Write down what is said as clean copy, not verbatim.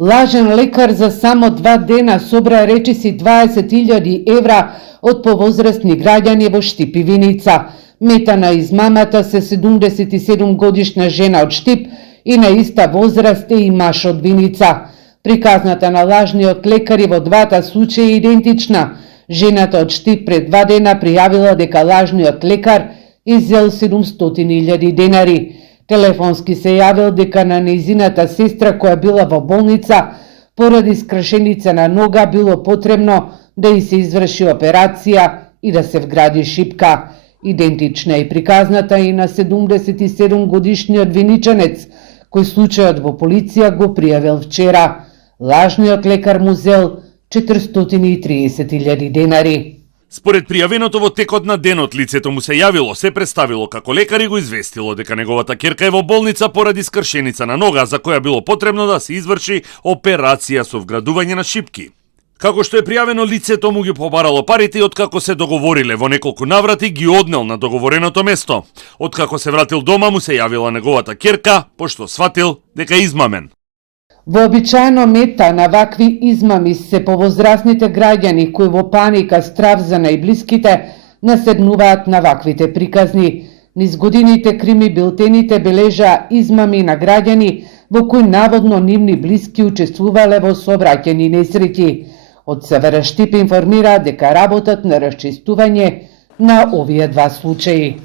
Лажен лекар за само 2 дена собра речиси 20.000 евра од повозрастни граѓани во Штип и Виница. Мета на измамата се 77 годишна жена од Штип и на иста возраст е и маж од Виница. Приказната на лажниот лекари во двата случаи е идентична. Жената од Штип пред 2 дена пријавила дека лажниот лекар иззел 700.000 денари. Телефонски се јавил дека на нејзината сестра која била во болница поради скршеница на нога било потребно да ѝ се изврши операција и да се вгради шипка. Идентична е приказната и на 77 годишниот виничанец, кој случајот во полиција го пријавил вчера. Лажниот лекар му зел 430.000 денари. Според пријавеното во текот на денот, лицето му се јавило, се представило како лекар и го известило дека неговата ќерка е во болница поради скршеница на нога, за која било потребно да се изврши операција со вградување на шипки. Како што е пријавено, лицето му ги побарало парите и откако се договориле во неколку наврати ги однел на договореното место. Откако се вратил дома му се јавила неговата ќерка, пошто сватил дека е измамен. Вообичаено мета на вакви измами се повозрастните граѓани кои во паника, страв за најблиските наседнуваат на ваквите приказни. Низ годините крими билтените бележа измами на граѓани во кои наводно нивни блиски учествувале во сообраќајни несреќи. Од СВР Штип информира дека работат на расчистување на овие 2 случаи.